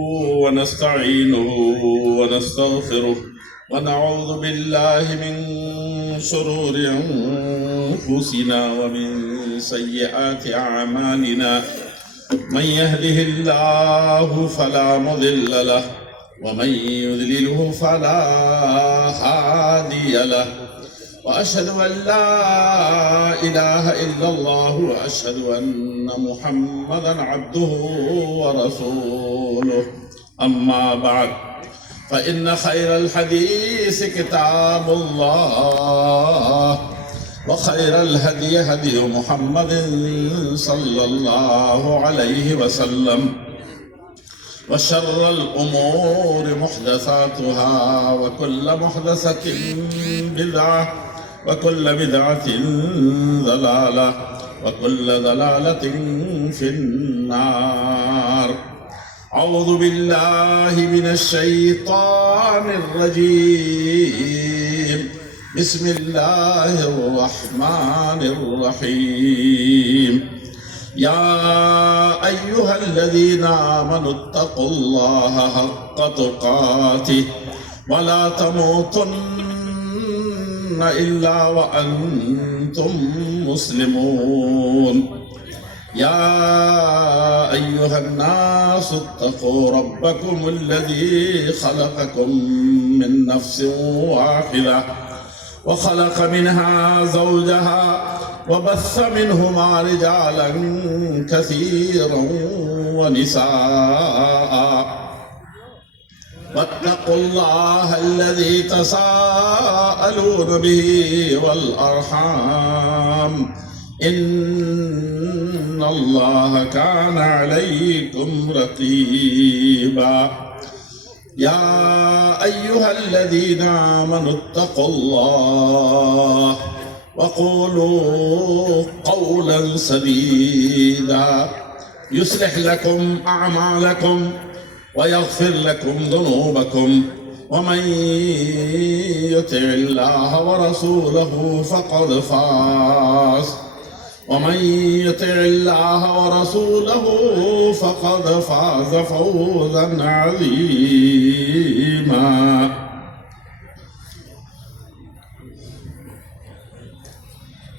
ونستعينه ونستغفره ونعوذ بالله من شرور أنفسنا ومن سيئات أعمالنا من يهده الله فلا مضل له ومن يضلله فلا هادي له وأشهد أن لا إله إلا الله وأشهد أن محمدًا عبده ورسوله أما بعد فإن خير الحديث كتاب الله وخير الهدي هدي محمد صلى الله عليه وسلم وشر الأمور محدثاتها وكل محدثة بدعة وكل بدعة ضلالة وكل ضلالة في النار. أعوذ بالله من الشيطان الرجيم. بسم الله الرحمن الرحيم. يا أيها الذين آمنوا اتقوا الله حق تقاته ولا تموتن إلا وأنتم مسلمون. يا أيها الناس اتقوا ربكم الذي خلقكم من نفس واحدة وخلق منها زوجها وبث منهما رجالا كثيرا ونساء واتقوا الله الذي تساءلون به والأرحام إن الله كان عليكم رقيبا. يا أيها الذين آمنوا اتقوا الله وقولوا قولا سديدا يصلح لكم أعمالكم ويغفر لكم ذنوبكم ومن يطع الله ورسوله فقد فاز فوزا عظيما.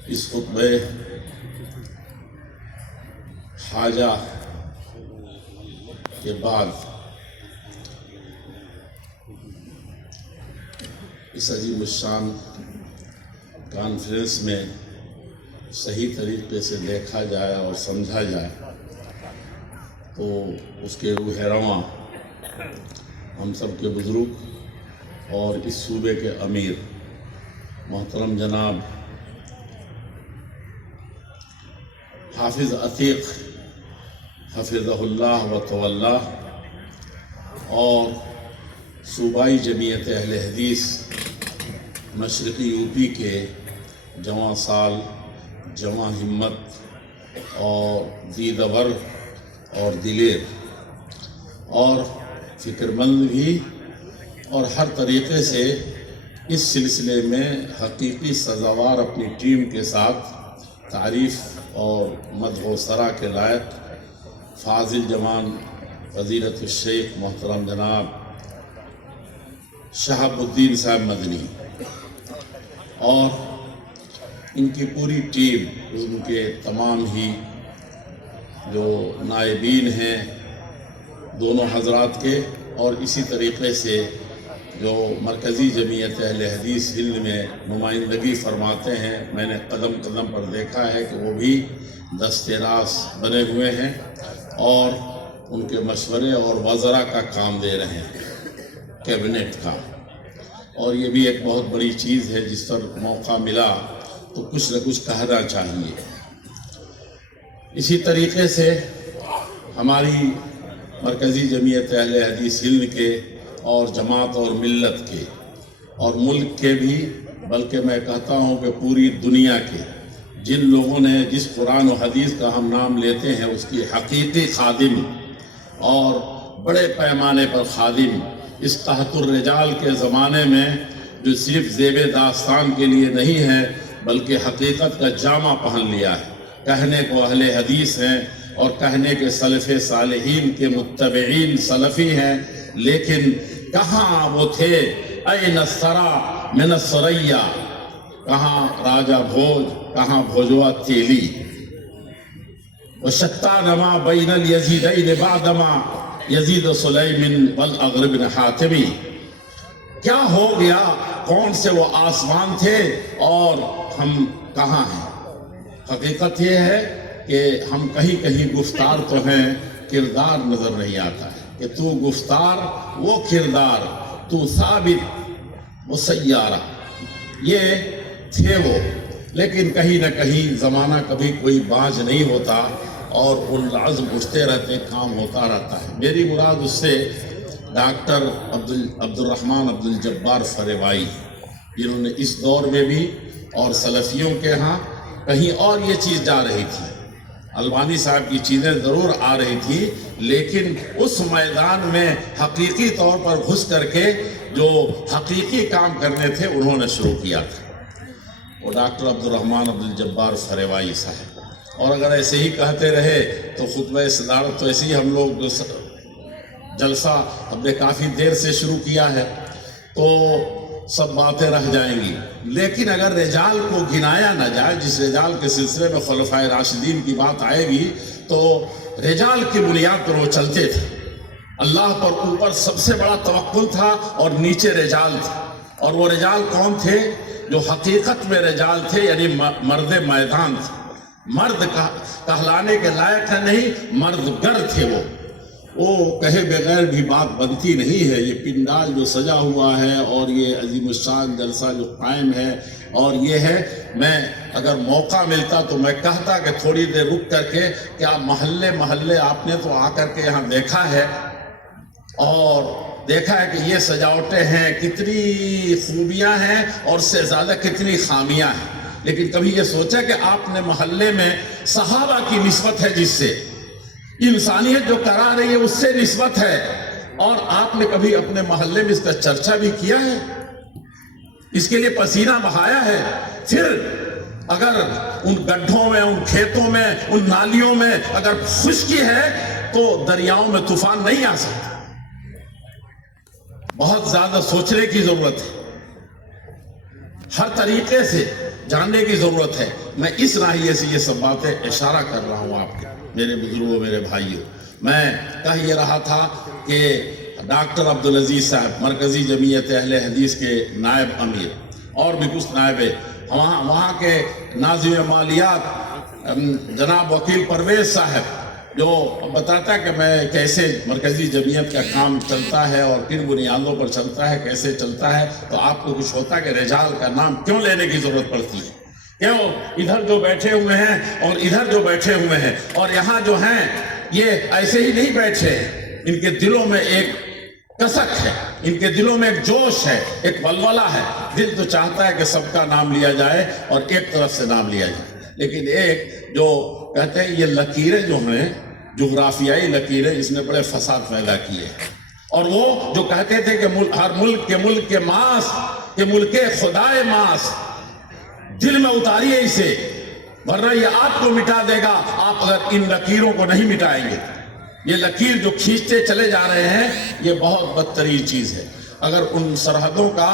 اس خطبہ حاجہ کے بعد اس عظیم الشان کانفرنس میں صحیح طریقے سے دیکھا جائے اور سمجھا جائے تو اس کے روح رواں ہم سب کے بزرگ اور اس صوبے کے امیر محترم جناب حافظ عتیق حفظہ اللہ و تولہ اور صوبائی جمعیت اہل حدیث مشرقی یو پی کے جواں سال جواں ہمت اور دیدور اور دلیر اور فکر مند بھی اور ہر طریقے سے اس سلسلے میں حقیقی سزاوار اپنی ٹیم کے ساتھ تعریف اور مدح و ثنا کے لائق فاضل جوان فضیلت الشیخ محترم جناب شہاب الدین صاحب مدنی اور ان کی پوری ٹیم، ان کے تمام ہی جو نائبین ہیں دونوں حضرات کے، اور اسی طریقے سے جو مرکزی جمعیت اہل حدیث ہند میں نمائندگی فرماتے ہیں، میں نے قدم قدم پر دیکھا ہے کہ وہ بھی دست راست بنے ہوئے ہیں اور ان کے مشورے اور وزراء کا کام دے رہے ہیں، کیبنٹ کا. اور یہ بھی ایک بہت بڑی چیز ہے، جس پر موقع ملا تو کچھ نہ کچھ کہنا چاہیے. اسی طریقے سے ہماری مرکزی جمعیت اہل حدیث ہند کے اور جماعت اور ملت کے اور ملک کے بھی، بلکہ میں کہتا ہوں کہ پوری دنیا کے جن لوگوں نے جس قرآن و حدیث کا ہم نام لیتے ہیں اس کی حقیقی خادم اور بڑے پیمانے پر خادم اس تحت الرجال کے زمانے میں جو صرف زیب داستان کے لیے نہیں ہے بلکہ حقیقت کا جامہ پہن لیا ہے. کہنے کو اہل حدیث ہیں اور کہنے کے سلف صالحین کے متبعین سلفی ہیں، لیکن کہاں وہ تھے؟ این الثری من الثریا، کہاں راجہ بھوج، کہاں بھوجوا تیلی؟ وشتان ما بین الیزیدین بعدما یزید سلیم والاغر بن حاتمی، کیا ہو گیا؟ کون سے وہ آسمان تھے اور ہم کہاں ہیں؟ حقیقت یہ ہے کہ ہم کہیں کہیں گفتار تو ہیں، کردار نظر نہیں آتا ہے کہ تو گفتار وہ کردار، تو ثابت وہ سیارہ، یہ تھے وہ، لیکن کہیں نہ کہیں زمانہ کبھی کوئی باز نہیں ہوتا اور العزم اٹھتے رہتے، کام ہوتا رہتا ہے۔ میری مراد اس سے ڈاکٹر عبد الرحمن عبد الجبار فریوائی، جنہوں نے اس دور میں بھی اور سلفیوں کے ہاں کہیں اور یہ چیز جا رہی تھی، البانی صاحب کی چیزیں ضرور آ رہی تھی، لیکن اس میدان میں حقیقی طور پر گھس کر کے جو حقیقی کام کرنے تھے انہوں نے شروع کیا تھا، وہ ڈاکٹر عبد الرحمن عبد الجبار فریوائی صاحب۔ اور اگر ایسے ہی کہتے رہے تو خطبہ صدارت تو ایسے ہی ہم لوگ جلسہ ہم نے کافی دیر سے شروع کیا ہے تو سب باتیں رہ جائیں گی، لیکن اگر رجال کو گنایا نہ جائے، جس رجال کے سلسلے میں خلفائے راشدین کی بات آئے گی تو رجال کی بنیاد پر وہ چلتے تھے، اللہ پر اوپر سب سے بڑا توکل تھا اور نیچے رجال تھے، اور وہ رجال کون تھے؟ جو حقیقت میں رجال تھے، یعنی مرد میدان تھے، مرد کہلانے کے لائق ہے نہیں، مرد گر تھے وہ کہے بغیر بھی بات بنتی نہیں ہے۔ یہ پنڈال جو سجا ہوا ہے اور یہ عظیم الشان جلسہ جو قائم ہے، اور یہ ہے، میں اگر موقع ملتا تو میں کہتا کہ تھوڑی دیر رک کر کے کیا محلے محلے آپ نے تو آ کر کے یہاں دیکھا ہے اور دیکھا ہے کہ یہ سجاوٹیں ہیں، کتنی خوبیاں ہیں اور اس سے زیادہ کتنی خامیاں ہیں، لیکن کبھی یہ سوچا کہ آپ نے محلے میں صحابہ کی نسبت ہے، جس سے انسانیت جو کرا رہی ہے اس سے نسبت ہے، اور آپ نے کبھی اپنے محلے میں اس کا چرچا بھی کیا ہے، اس کے لیے پسینہ بہایا ہے؟ پھر اگر ان گڈھوں میں، ان کھیتوں میں، ان نالیوں میں اگر خشکی ہے تو دریاؤں میں طوفان نہیں آ سکتا۔ بہت زیادہ سوچنے کی ضرورت ہے، ہر طریقے سے جاننے کی ضرورت ہے۔ میں اس ناحیے سے یہ سب باتیں اشارہ کر رہا ہوں آپ کے میرے بزرگوں، میرے بھائیوں۔ میں کہہ یہ رہا تھا کہ ڈاکٹر عبدالعزیز صاحب مرکزی جمعیت اہل حدیث کے نائب امیر اور بھی کچھ نائب وہاں کے ناظم مالیات جناب وکیل پرویز صاحب، جو بتاتا ہے کہ میں کیسے مرکزی جمعیت کا کام چلتا ہے اور کن بنیادوں پر چلتا ہے، کیسے چلتا ہے، تو آپ کو کچھ ہوتا ہے کہ رجال کا نام کیوں لینے کی ضرورت پڑتی ہے؟ کیوں ادھر جو بیٹھے ہوئے ہیں اور ادھر جو بیٹھے ہوئے ہیں اور یہاں جو ہیں یہ ایسے ہی نہیں بیٹھے ہیں، ان کے دلوں میں ایک کسک ہے، ان کے دلوں میں ایک جوش ہے، ایک ولولہ ہے۔ دل تو چاہتا ہے کہ سب کا نام لیا جائے اور ایک طرف سے نام لیا جائے، لیکن ایک جو کہتے ہیں یہ لکیریں جو ہیں، جغرافیائی لکیریں، اس نے بڑے فساد پیدا کیے، اور وہ جو کہتے تھے کہ ہر ملک کے ماس کہ ملک خدائے ماس، دل میں اتاریے اسے، ورنہ یہ آپ کو مٹا دے گا آپ اگر ان لکیروں کو نہیں مٹائیں گے۔ یہ لکیر جو کھینچتے چلے جا رہے ہیں یہ بہت بدترین چیز ہے۔ اگر ان سرحدوں کا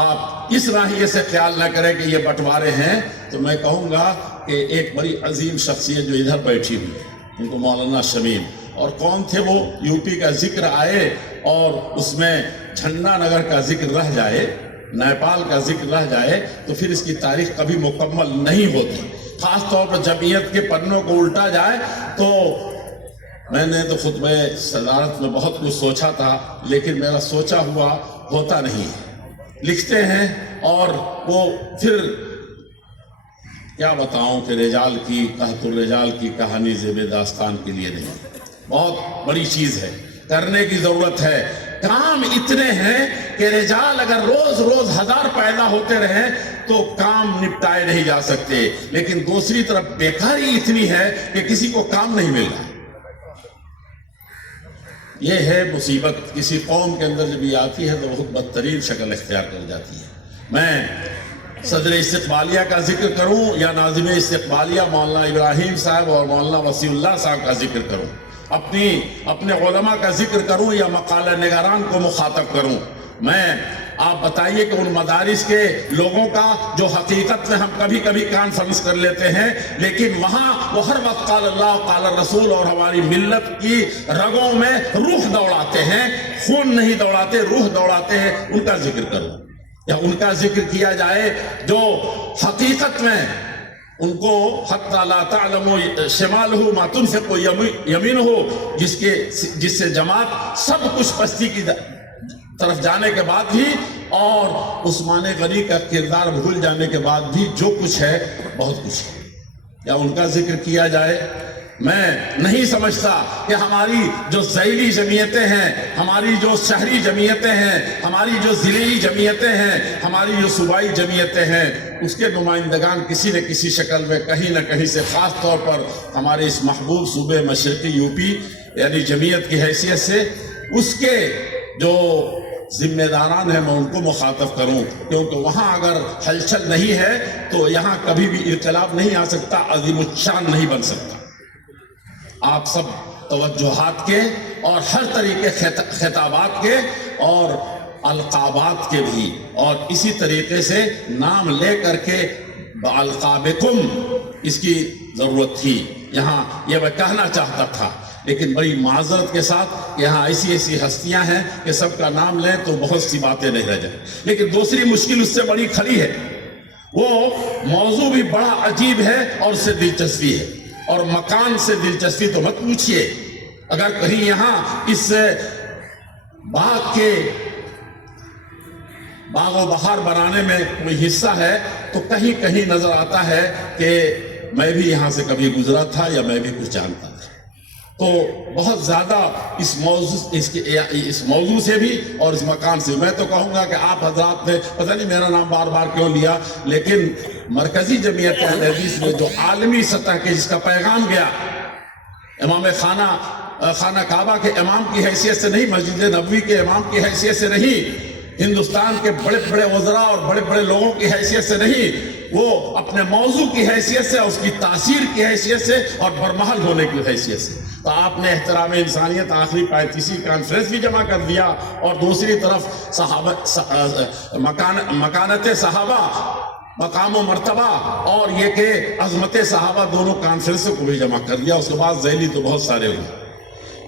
آپ اس ناحیے سے خیال نہ کریں کہ یہ بٹوارے ہیں، تو میں کہوں گا کہ ایک بڑی عظیم شخصیت جو ادھر بیٹھی ہوئی، ان کو مولانا شمیم، اور کون تھے وہ؟ یو پی کا ذکر آئے اور اس میں جھنڈا نگر کا ذکر رہ جائے، نیپال کا ذکر رہ جائے، تو پھر اس کی تاریخ کبھی مکمل نہیں ہوتی۔ خاص طور پر جمعیت کے پنوں کو الٹا جائے تو میں نے تو خطبہ صدارت میں بہت کچھ سوچا تھا، لیکن میرا سوچا ہوا ہوتا نہیں ہے۔ لکھتے ہیں اور وہ پھر کیا بتاؤں کہ رجال کی قحط الرجال کی کہانی زیب داستان کے لیے نہیں، بہت بڑی چیز ہے، کرنے کی ضرورت ہے۔ کام اتنے ہیں کہ رجال اگر روز روز 1000 پیدا ہوتے رہیں تو کام نپٹائے نہیں جا سکتے، لیکن دوسری طرف بیکاری اتنی ہے کہ کسی کو کام نہیں مل رہا۔ یہ ہے مصیبت، کسی قوم کے اندر جب یہ آتی ہے تو بہت بدترین شکل اختیار کر جاتی ہے۔ میں صدر استقبالیہ کا ذکر کروں یا ناظم استقبالیہ مولانا ابراہیم صاحب اور مولانا وسیع اللہ صاحب کا ذکر کروں، اپنے علماء کا ذکر کروں یا مقالہ نگاران کو مخاطب کروں، میں آپ بتائیے کہ ان مدارس کے لوگوں کا جو حقیقت میں ہم کبھی کبھی کانفرنس کر لیتے ہیں، لیکن وہاں وہ ہر وقت قال اللہ قال الرسول اور ہماری ملت کی رگوں میں روح دوڑاتے ہیں، خون نہیں دوڑاتے، روح دوڑاتے ہیں، ان کا ذکر کرو یا ان کا ذکر کیا جائے جو حقیقت میں ان کو حتی لا تعلم شمالہ ما تنفق یمینہ، جس سے جماعت سب کچھ پستی کی طرف جانے کے بعد بھی اور عثمان غنی کا کردار بھول جانے کے بعد بھی جو کچھ ہے بہت کچھ ہے، یا ان کا ذکر کیا جائے۔ میں نہیں سمجھتا کہ ہماری جو ذیلی جمعیتیں ہیں، ہماری جو شہری جمعیتیں ہیں، ہماری جو ضلعی جمعیتیں ہیں، ہماری جو صوبائی جمعیتیں ہیں، اس کے نمائندگان کسی نہ کسی شکل میں کہیں نہ کہیں سے، خاص طور پر ہمارے اس محبوب صوبے مشرقی یو پی یعنی جمعیت کی حیثیت سے اس کے جو ذمہ داران ہیں میں ان کو مخاطب کروں، کیونکہ وہاں اگر ہلچل نہیں ہے تو یہاں کبھی بھی انقلاب نہیں آ سکتا، عظیم الشان نہیں بن سکتا۔ آپ سب توجہات کے اور ہر طریقے خطابات کے اور القابات کے بھی، اور اسی طریقے سے نام لے کر کے بالقابکم اس کی ضرورت تھی، یہاں یہ میں کہنا چاہتا تھا، لیکن بڑی معذرت کے ساتھ یہاں ایسی ہستیاں ہیں کہ سب کا نام لیں تو بہت سی باتیں نہیں رہ جائیں۔ لیکن دوسری مشکل اس سے بڑی کھڑی ہے، وہ موضوع بھی بڑا عجیب ہے اور اس سے دلچسپی ہے، اور مکان سے دلچسپی تو مت پوچھئے۔ اگر کہیں یہاں اس باغ و بہار بنانے میں کوئی حصہ ہے تو کہیں نظر آتا ہے کہ میں بھی یہاں سے کبھی گزرا تھا یا میں بھی کچھ جانتا تھا۔ تو بہت زیادہ اس موضوع سے بھی اور اس مکان سے میں تو کہوں گا کہ آپ حضرات نے پتہ نہیں میرا نام بار بار کیوں لیا، لیکن مرکزی جمعیت اہل حدیث میں جو عالمی سطح کے جس کا پیغام گیا، امام خانہ کعبہ کے امام کی حیثیت سے نہیں، مسجد نبوی کے امام کی حیثیت سے نہیں، ہندوستان کے بڑے بڑے وزراء اور بڑے بڑے لوگوں کی حیثیت سے نہیں، وہ اپنے موضوع کی حیثیت سے، اس کی تاثیر کی حیثیت سے اور برمحل ہونے کی حیثیت سے۔ تو آپ نے احترام انسانیت آخری 35ویں کانفرنس بھی جمع کر دیا، اور دوسری طرف مکانت صحابہ، مقام و مرتبہ، اور یہ کہ عظمت صحابہ، دونوں کانفرنسوں کو بھی جمع کر دیا۔ اس کے بعد ذیلی تو بہت سارے ہوئے۔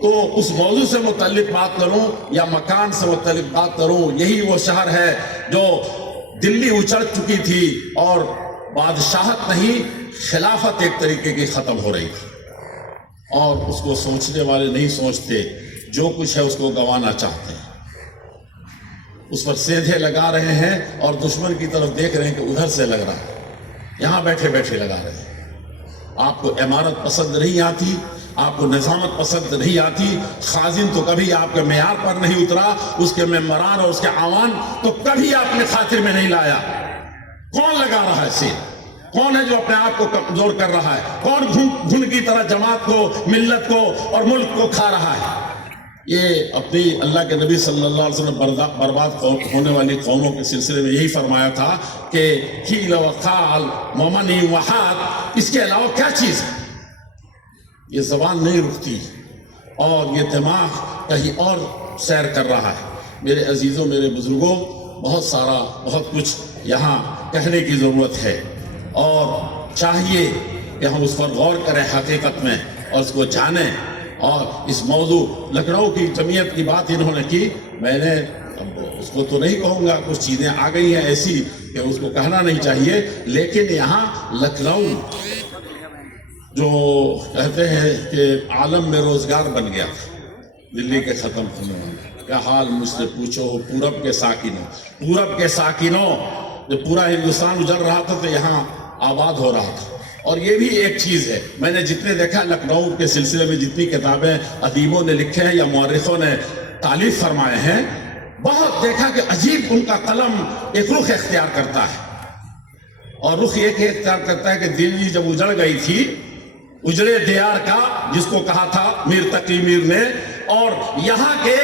تو اس موضوع سے متعلق بات کروں یا مکان سے متعلق بات کروں، یہی وہ شہر ہے جو دلی اچڑ چکی تھی اور بادشاہت نہیں، خلافت ایک طریقے کی ختم ہو رہی تھی، اور اس کو سوچنے والے نہیں سوچتے، جو کچھ ہے اس کو گنوانا چاہتے ہیں، اس پر سیدھے لگا رہے ہیں اور دشمن کی طرف دیکھ رہے ہیں کہ ادھر سے لگ رہا ہے، یہاں بیٹھے بیٹھے لگا رہے ہیں۔ آپ کو عمارت پسند نہیں آتی، آپ کو نظامت پسند نہیں آتی، خازن تو کبھی آپ کے معیار پر نہیں اترا، اس کے ممبران اور اس کے عوام تو کبھی آپ نے خاطر میں نہیں لایا۔ کون لگا رہا ہے سیل؟ کون ہے جو اپنے آپ کو کمزور کر رہا ہے؟ کون گھن کی طرح جماعت کو، ملت کو اور ملک کو کھا رہا ہے؟ یہ اپنی اللہ کے نبی صلی اللہ علیہ وسلم برباد ہونے والی قوموں کے سلسلے میں یہی فرمایا تھا کہ حیل و خال مومنی وحاد، اس کے علاوہ کیا چیز ہے؟ یہ زبان نہیں رکتی اور یہ دماغ کہیں اور سیر کر رہا ہے۔ میرے عزیزوں، میرے بزرگوں، بہت کچھ یہاں کہنے کی ضرورت ہے، اور چاہیے کہ ہم اس پر غور کریں حقیقت میں اور اس کو جانیں۔ اور اس موضوع لکھنؤ کی جمعیت کی بات انہوں نے کی، میں نے اس کو تو نہیں کہوں گا، کچھ چیزیں آ گئی ہیں ایسی کہ اس کو کہنا نہیں چاہیے، لیکن یہاں لکھنؤ جو کہتے ہیں کہ عالم میں روزگار بن گیا، دلی کے ختم ہونے والے، کیا حال مجھ سے پوچھو پورب کے ساکنوں، جب پورا ہندوستان اجڑ رہا تھا تو یہاں آباد ہو رہا تھا۔ اور یہ بھی ایک چیز ہے، میں نے جتنے دیکھا لکھنؤ کے سلسلے میں جتنی کتابیں ادیبوں نے لکھے ہیں یا مورخوں نے تالیف فرمائے ہیں، بہت دیکھا کہ عجیب ان کا قلم ایک رخ اختیار کرتا ہے، اور رخ ایک اختیار کرتا ہے کہ دلی جب اجڑ گئی تھی، اجڑے دیار کا جس کو کہا تھا میر تقی میر نے، اور یہاں کے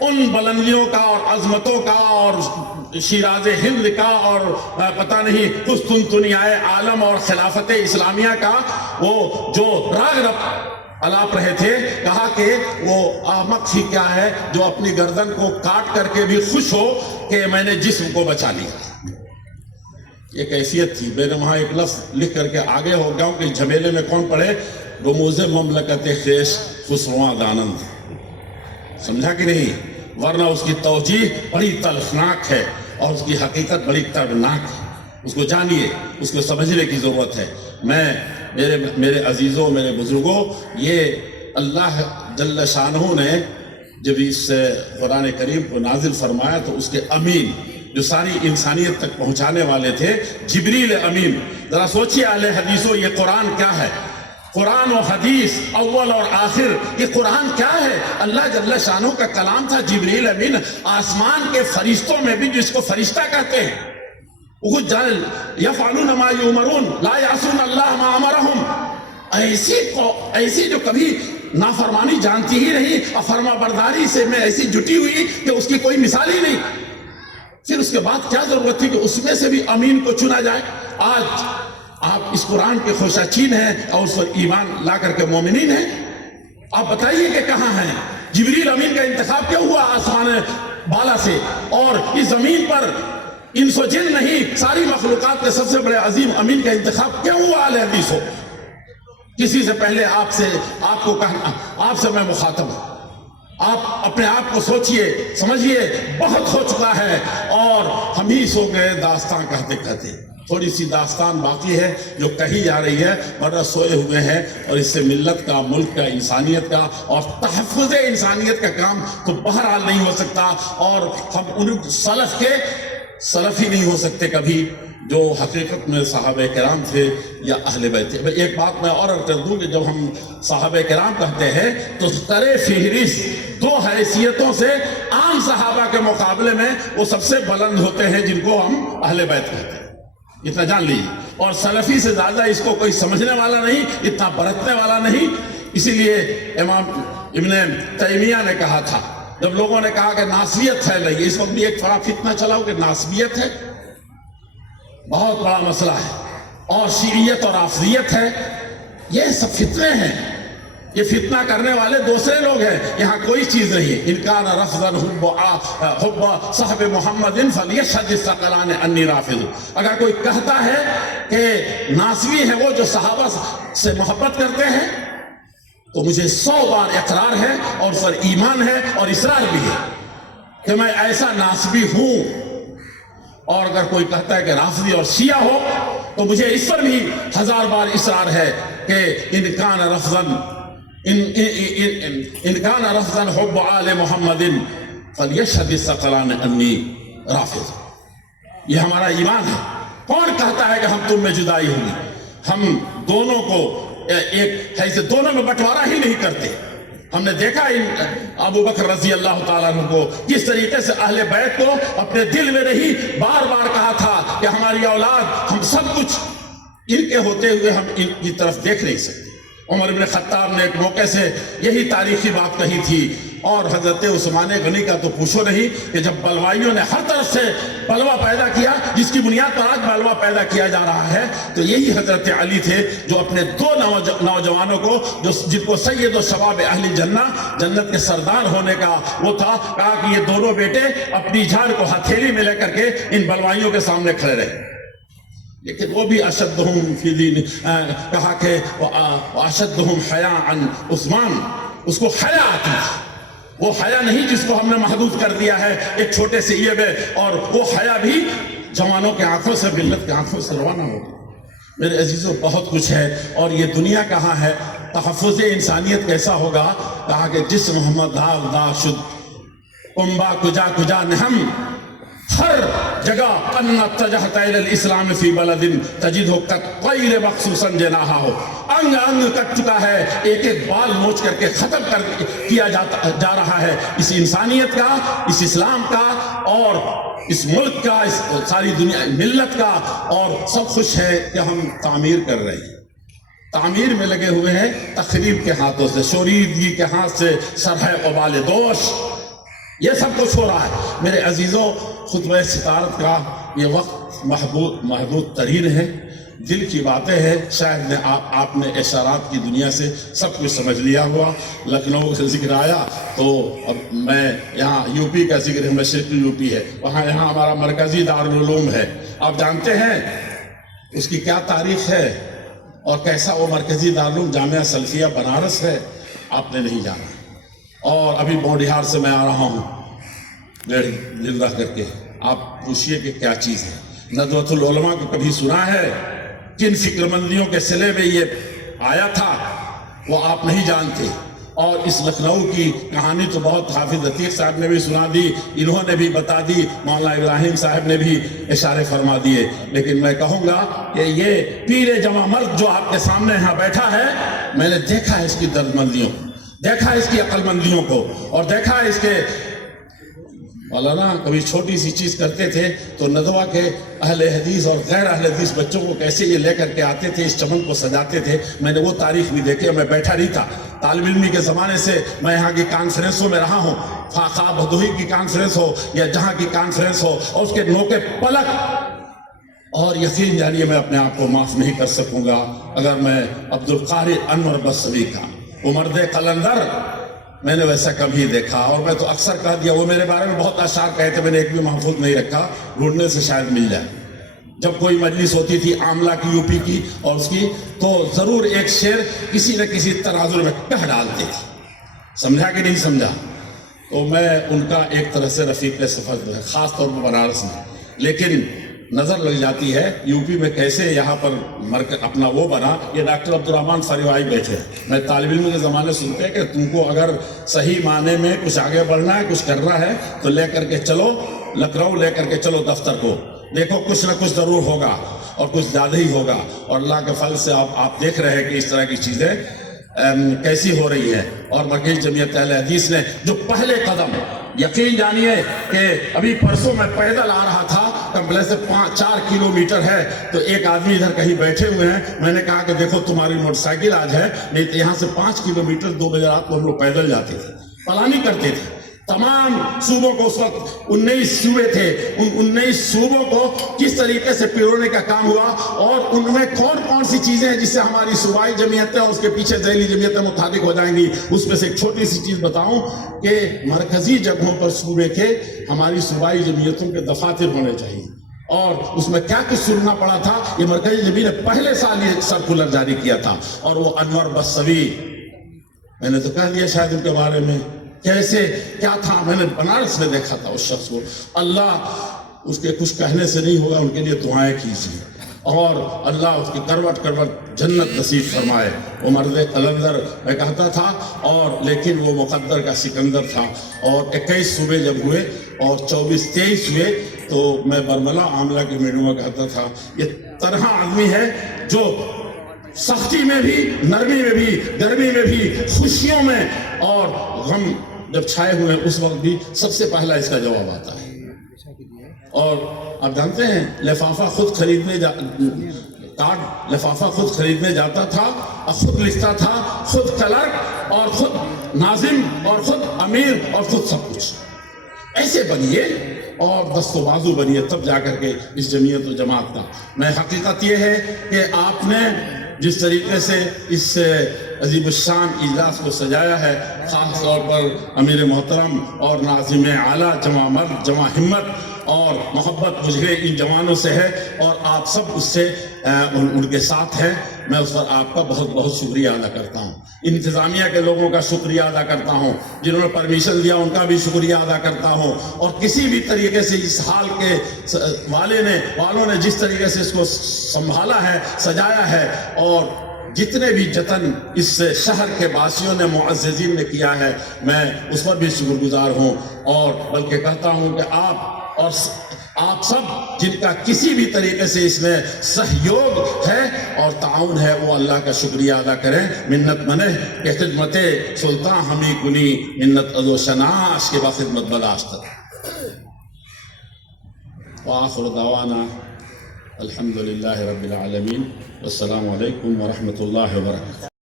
ان بلندیوں کا اور عظمتوں کا اور شیراز ہند کا اور پتہ نہیں قسطنطنیہ عالم اور خلافت اسلامیہ کا وہ جو راگ الاپ رہے تھے، کہا کہ وہ احمق ہی کیا ہے جو اپنی گردن کو کاٹ کر کے بھی خوش ہو کہ میں نے جسم کو بچا لیا۔ ایک حیثیت تھی۔ میں نے وہاں ایک لفظ لکھ کر کے آگے ہو گیا ہوں کہ جھمیلے میں کون پڑھے؟ رموز مملکت خیش خسرواں دانند، سمجھا کہ نہیں؟ ورنہ اس کی توجیہ بڑی تلخناک ہے اور اس کی حقیقت بڑی دردناک ہے۔ اس کو جانیے، اس کو سمجھنے کی ضرورت ہے۔ میرے عزیزوں، میرے بزرگوں، یہ اللہ جل شانہ نے جب اس قرآن کریم کو نازل فرمایا تو اس کے امین جو ساری انسانیت تک پہنچانے والے تھے، جبریل امین۔ ذرا سوچیے اہل حدیثوں، یہ قرآن کیا ہے؟ قرآن و حدیث اول اور آخر، یہ قرآن کیا ہے؟ اللہ جل شانہ کا کلام تھا۔ جبریل امین آسمان کے فرشتوں میں بھی جس کو فرشتہ کہتے ہیں، یفعلون ما یؤمرون لا یعصون اللہ ما امرہم، ایسی جو کبھی نافرمانی جانتی ہی نہیں اور فرما برداری سے میں ایسی جٹی ہوئی کہ اس کی کوئی مثال ہی نہیں۔ پھر اس کے بعد کیا ضرورت تھی کہ اس میں سے بھی امین کو چنا جائے؟ آج آپ اس قرآن کے خوشاچین ہیں اور اس پر ایمان لا کر کے مومنین ہیں۔ آپ بتائیے کہ کہاں ہیں؟ جبریل امین کا انتخاب کیا ہوا آسمان بالا سے؟ اور اس زمین پر انس و جن نہیں، ساری مخلوقات کے سب سے بڑے عظیم امین کا انتخاب کیا ہوا؟ اہل حدیث ہو، کسی سے پہلے آپ کو کہنا، آپ سے میں مخاطب ہوں۔ آپ اپنے آپ کو سوچئے، سمجھئے، بہت ہو چکا ہے اور ہم ہی سو گئے داستان کہتے کہتے۔ تھوڑی سی داستان باقی ہے جو کہی جا رہی ہے، ورنہ سوئے ہوئے ہیں، اور اس سے ملت کا، ملک کا، انسانیت کا اور تحفظ انسانیت کا کام تو بہرحال نہیں ہو سکتا۔ اور ہم ان سلف ہی نہیں ہو سکتے کبھی جو حقیقت میں صحابہ کرام تھے یا اہل بیت تھے۔ ایک بات میں اور کر دوں کہ جب ہم صحابہ کرام کہتے ہیں تو سرِ فہرست دو حیثیتوں سے عام صحابہ کے مقابلے میں وہ سب سے بلند ہوتے ہیں جن کو ہم اہل بیت کہتے ہیں، اتنا جان لیجیے۔ اور سلفی سے زیادہ اس کو کوئی سمجھنے والا نہیں، اتنا برتنے والا نہیں۔ اسی لیے امام ابن تیمیہ نے کہا تھا، جب لوگوں نے کہا کہ ناسبیت پھیل رہی ہے، اس وقت بھی ایک تھوڑا فتنہ چلا ہو کہ ناسبیت ہے، بہت بڑا مسئلہ ہے، اور شیعیت اور رافضیت ہے، یہ سب فتنے ہیں۔ یہ فتنہ کرنے والے دوسرے لوگ ہیں، یہاں کوئی چیز نہیں ہے۔ ان کان رفضا حب صحب محمد فلیشهد الثقلان انی رافض۔ اگر کوئی کہتا ہے کہ ناسبی ہے وہ جو صحابہ سے محبت کرتے ہیں تو مجھے 100 بار اقرار ہے اور اس پر ایمان ہے اور اصرار بھی ہے کہ میں ایسا ناسبی ہوں۔ اور اگر کوئی کہتا ہے کہ رافضی اور شیعہ ہو تو مجھے اس پر بھی 1000 بار اصرار ہے کہ ان کان رفضا حب آل محمد فلیشهد الثقلان انی رافض۔ یہ ہمارا ایمان ہے۔ کون کہتا ہے کہ ہم تم میں جدائی ہوگی؟ ہم دونوں کو ایک ایسے دونوں میں بٹوارا ہی نہیں کرتے۔ ہم نے دیکھا ابو بکر رضی اللہ تعالیٰ عنہ کو کس طریقے سے اہل بیت کو اپنے دل میں نہیں بار بار کہا تھا کہ ہماری اولاد، ہم سب کچھ ان کے ہوتے ہوئے ہم ان کی طرف دیکھ نہیں سکتے۔ عمر بن خطاب نے ایک موقع سے یہی تاریخی بات کہی تھی، اور حضرت عثمان غنی کا تو پوچھو نہیں کہ جب بلوائیوں نے ہر طرف سے بلوا پیدا کیا، جس کی بنیاد پر آج بلوا پیدا کیا جا رہا ہے، تو یہی حضرت علی تھے جو اپنے 2 نوجوانوں کو جن کو سید و شباب اہل جنہ، جنت کے سردار ہونے کا وہ تھا، کہا کہ یہ دونوں بیٹے اپنی جان کو ہتھیلی میں لے کر کے ان بلوائیوں کے سامنے کھڑے رہے۔ لیکن وہ بھی اشدہم فی دین، کہا کہ اشدہم حیاء عثمان، اس کو حیا آتی تھی۔ وہ حیا نہیں جس کو ہم نے محدود کر دیا ہے ایک چھوٹے سے یہ میں، اور وہ حیا بھی جوانوں کے آنکھوں سے، ملت کے آنکھوں سے روانہ ہوگا۔ میرے عزیزوں، بہت کچھ ہے، اور یہ دنیا کہاں ہے، تحفظ انسانیت کیسا ہوگا؟ کہا کہ جس محمد داغ داغ شد امبا کجا کجا نہم، ہر جگہ قنت تجہت الی الاسلام فی بلد تجدہ کالطیر مخصوصا جناحہ ہو، انگ انگ کٹ چکا ہے، ایک ایک بال نوچ کر کے ختم کیا جا رہا ہے اس انسانیت کا، اس اسلام کا، اور اس ملک کا، اس ساری دنیا ملت کا، اور سب خوش ہے کہ ہم تعمیر کر رہے ہیں۔ تعمیر میں لگے ہوئے ہیں تخریب کے ہاتھوں سے، شوریدگی کے ہاتھ سے، سرح قبال دوش، یہ سب کچھ ہو رہا ہے میرے عزیزوں. خطبہ ستارت کا یہ وقت محدود ترین ہے. دل کی باتیں ہیں. شاید آپ نے اشارات کی دنیا سے سب کچھ سمجھ لیا ہوا. لکھنؤ کا ذکر آیا تو اب میں یہاں یو پی کا ذکر ہے. مشرقی یو پی ہے, یہاں ہمارا مرکزی دارالعلوم ہے. آپ جانتے ہیں اس کی کیا تاریخ ہے اور کیسا وہ مرکزی دارالعلوم جامعہ سلفیہ بنارس ہے؟ آپ نے نہیں جانا. اور ابھی بوڈیہار سے میں آ رہا ہوں ڈیڑھ دن رہ کر کے. آپ پوچھئے کہ کیا چیز ہے. ندوۃ العلماء کو کبھی سنا ہے؟ کن فکر مندیوں کے سلے میں یہ آیا تھا وہ آپ نہیں جانتے. اور اس لکھنؤ کی کہانی تو بہت حافظ عتیق صاحب نے بھی سنا دی, انہوں نے بھی بتا دی, مولانا ابراہیم صاحب نے بھی اشارے فرما دیے. لیکن میں کہوں گا کہ یہ پیر جمع مرد جو آپ کے سامنے یہاں بیٹھا ہے, میں نے دیکھا ہے اس کی درد مندیوں کو, دیکھا ہے اس کی عقل مندیوں کو, اور دیکھا ہے اس کے مولانا کبھی چھوٹی سی چیز کرتے تھے تو ندوہ کے اہل حدیث اور غیر اہل حدیث بچوں کو کیسے یہ لے کر کے آتے تھے, اس چمن کو سجاتے تھے. میں نے وہ تاریخ بھی دیکھی. میں بیٹھا نہیں تھا, طالب علمی کے زمانے سے میں یہاں کی کانفرنسوں میں رہا ہوں. خواہ بھدوہی کی کانفرنس ہو یا جہاں کی کانفرنس ہو, اور اس کے نوکے پلک. اور یقین جانیے میں اپنے آپ کو معاف نہیں کر سکوں گا اگر میں عبدالقاری انور بصری کا وہ مرد قلندر میں نے ویسا کبھی دیکھا. اور میں تو اکثر کہہ دیا, وہ میرے بارے میں بہت اشعار کہے تھے, میں نے ایک بھی محفوظ نہیں رکھا, ڈھونڈنے سے شاید مل جائے. جب کوئی مجلس ہوتی تھی عاملہ کی یو پی کی اور اس کی, تو ضرور ایک شعر کسی نہ کسی تناظر میں کہہ ڈالتے تھے. سمجھا کہ نہیں سمجھا؟ تو میں ان کا ایک طرح سے رفیق سفر ہے, خاص طور پر بنارس میں. لیکن نظر لگ جاتی ہے یو پی میں کیسے یہاں پر اپنا وہ بنا. یہ ڈاکٹر عبدالرحمن فریوائی بیٹھے. میں طالب علم کے زمانے سنتے ہیں کہ تم کو اگر صحیح معنی میں کچھ آگے بڑھنا ہے, کچھ کرنا ہے, تو لے کر کے چلو لکھنؤ, لے کر کے چلو دفتر کو, دیکھو کچھ نہ کچھ ضرور ہوگا اور کچھ زیادہ ہی ہوگا. اور اللہ کے فضل سے آپ دیکھ رہے ہیں کہ اس طرح کی چیزیں کیسی ہو رہی ہیں. اور مرکزی جمعیت اہل حدیث نے جو پہلے قدم, یقین جانیے کہ ابھی پرسوں میں پیدل آ رہا تھا, کمپلیکس سے 4 کلومیٹر ہے, تو ایک آدمی ادھر کہیں بیٹھے ہوئے ہیں. میں نے کہا کہ دیکھو تمہاری موٹر سائیکل آج ہے, نہیں تو یہاں سے 5 کلومیٹر 2 بجے رات کو ہم لوگ پیدل جاتے تھے, پلانی کرتے تھے. تمام صوبوں کو, اس وقت 19 صوبے تھے, ان 19 صوبوں کو کس طریقے سے پیرونے کا کام ہوا, اور ان میں کون کون سی چیزیں ہیں جس سے ہماری صوبائی جمعیتیں اور اس کے پیچھے ذیلی جمعیتیں متحرک ہو جائیں گی. اس میں سے ایک چھوٹی سی چیز بتاؤں کہ مرکزی جگہوں پر صوبے کے ہماری صوبائی جمعیتوں کے دفاتر ہونے چاہیے. اور اس میں کیا کچھ سننا پڑا تھا, یہ مرکزی جمعیت نے پہلے سال یہ سرکولر جاری کیا تھا. اور وہ انور بصری, میں نے تو کہہ دیا شاید ان کے بارے میں کیسے کیا تھا. میں نے بنارس میں دیکھا تھا اس شخص کو. اللہ اس کے کچھ کہنے سے نہیں ہوگا, ان کے لیے دعائیں کیجیے, اور اللہ اس کی کروٹ کروٹ جنت نصیب فرمائے. وہ مرد قلندر میں کہتا تھا, اور لیکن وہ مقدر کا سکندر تھا. اور 21 صوبے جب ہوئے اور 24-23 ہوئے, تو میں برملا عاملہ کی میٹنگ میں کہتا تھا یہ طرح آدمی ہے جو سختی میں بھی, نرمی میں بھی, گرمی میں بھی, خوشیوں میں اور غم جب چھائے ہوئے ہیں اس وقت بھی سب سے پہلا اس کا جواب آتا ہے. اور آپ جانتے ہیں لفافہ خود خریدنے لفافہ خود خریدنے جاتا تھا, اور خود لکھتا تھا, خود کلرک اور خود ناظم اور خود امیر اور خود سب کچھ. ایسے بنیے اور دست و بازو بنیے, تب جا کر کے اس جمعیت و جماعت کا. میں حقیقت یہ ہے کہ آپ نے جس طریقے سے اس عظیم الشان اجلاس کو سجایا ہے, خاص طور پر امیر محترم اور ناظم اعلیٰ جمع مرد جمع ہمت, اور محبت مجھے ان جوانوں سے ہے, اور آپ سب اس سے ان کے ساتھ ہیں. میں اس پر آپ کا بہت بہت شکریہ ادا کرتا ہوں. انتظامیہ کے لوگوں کا شکریہ ادا کرتا ہوں, جنہوں نے پرمیشن دیا ان کا بھی شکریہ ادا کرتا ہوں. اور کسی بھی طریقے سے اس حال کے والوں نے جس طریقے سے اس کو سنبھالا ہے, سجایا ہے, اور جتنے بھی جتن اس شہر کے باسیوں نے معززین نے کیا ہے, میں اس پر بھی شکر گزار ہوں. اور بلکہ کہتا ہوں کہ آپ سب جن کا کسی بھی طریقے سے اس میں سہیوگ ہے اور تعاون ہے, وہ اللہ کا شکریہ ادا کریں. منت منہ کہ خدمت سلطان ہمیں کنی, منت ادو شناش کے باخدمت بلاشت. وآخر دعوانا الحمدللہ رب العالمین, والسلام علیکم ورحمۃ اللہ وبرکاتہ.